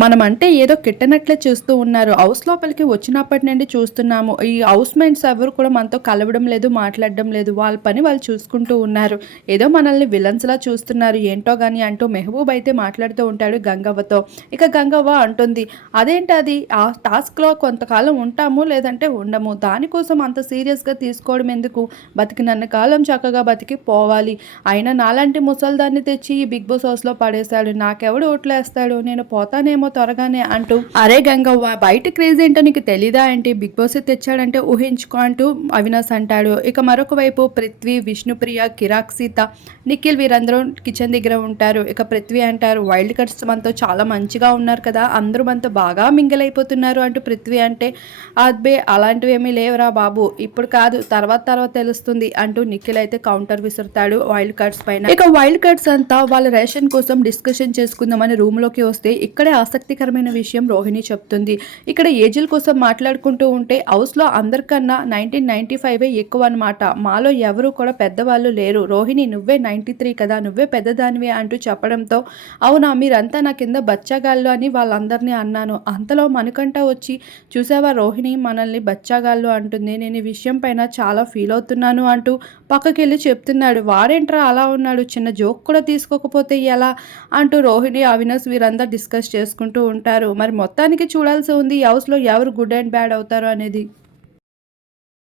మనమంటే ఏదో కిట్టనట్లే చూస్తూ ఉన్నారు. హౌస్ లోపలికి వచ్చినప్పటి నుండి చూస్తున్నాము. ఈ హౌస్ మెంట్స్ ఎవరు కూడా మనతో కలవడం లేదు మాట్లాడడం లేదు. వాళ్ళ పని వాళ్ళు చూసుకుంటూ ఉన్నారు. ఏదో మనల్ని విలన్స్లా చూస్తున్నారు. ఏంటో కానీ అంటూ మెహబూబ్ అయితే మాట్లాడుతూ ఉంటాడు గంగవ్వతో. ఇక గంగవ్వ అంటుంది అదేంటి అది? ఆ టాస్క్లో కొంతకాలం ఉంటాము లేదంటే ఉండము. దానికోసం అంత సీరియస్గా తీసుకోవడం ఎందుకు? బతికినన్న కాలం చక్కగా బతికి పోవాలి. అయినా నాలాంటి ముసల్దాన్ని తెచ్చి ఈ బిగ్ బాస్ హౌస్లో పడేశాడు. నాకెవడు ఓట్లేస్తాడు? నేను పోతానేమో త్వరగానే అంటూ అరే గంగవ్వ బయట క్రేజ్ ఏంటో నీకు తెలీదా ఏంటి? బిగ్ బాస్ తెచ్చాడంటే ఊహించుకో అంటూ అవినాష్ అంటాడు. ఇక మరొక వైపు పృథ్వీ విష్ణుప్రియ కిరాక్ సీత నిఖిల్ వీరందరూ కిచెన్ దగ్గర ఉంటారు. ఇక పృథ్వీ అంటారు వైల్డ్ కార్డ్స్ మనతో చాలా మంచిగా ఉన్నారు కదా అందరూ మనతో బాగా మింగిల్ అయిపోతున్నారు అంటూ పృథ్వీ అంటే అద్బే అలాంటివి ఏమీ లేవురా బాబు ఇప్పుడు కాదు తర్వాత తర్వాత తెలుస్తుంది అంటూ నిఖిల్ అయితే కౌంటర్ విసురుతాడు వైల్డ్ కార్డ్స్ పైన. ఇక వైల్డ్ కార్డ్స్ అంతా వాళ్ళ రేషన్ కోసం డిస్కషన్ చేసుకుందామని రూమ్లోకి వస్తే ఇక్కడే ఆసక్తికరమైన విషయం రోహిణి చెప్తుంది. ఇక్కడ ఏజిల్ కోసం మాట్లాడుకుంటూ ఉంటే హౌస్లో అందరికన్నా నైన్టీన్ నైన్టీ ఫైవ్ ఎక్కువ అనమాట మాలో ఎవరు కూడా పెద్దవాళ్ళు లేరు. రోహిణి నువ్వే నైన్టీ త్రీ కదా నువ్వే పెద్దదానివే అంటూ చెప్పడంతో అవునా మీరంతా నా కింద బచ్చగాళ్ళు అని వాళ్ళందరినీ అన్నాను. అంతలో మనకంట వచ్చి చూసావా రోహిణి మనల్ని బచ్చగాళ్ళు అంటుంది. నేను ఈ విషయం పైన చాలా ఫీల్ అవుతున్నాను అంటూ పక్కకెళ్ళి చెప్తున్నాడు. వాడేంట్రా అలా ఉన్నాడు? చిన్న జోక్ కూడా తీసుకోకపోతే ఎలా? అంటూ రోహిణి అవినాష్ వీరంతా డిస్కస్ చేసుకుంటూ ఉంటారు. మరి మొత్తానికి చూడాల్సి ఉంది ఈ హౌస్లో ఎవరు గుడ్ అండ్ బ్యాడ్ అవుతారు అనేది.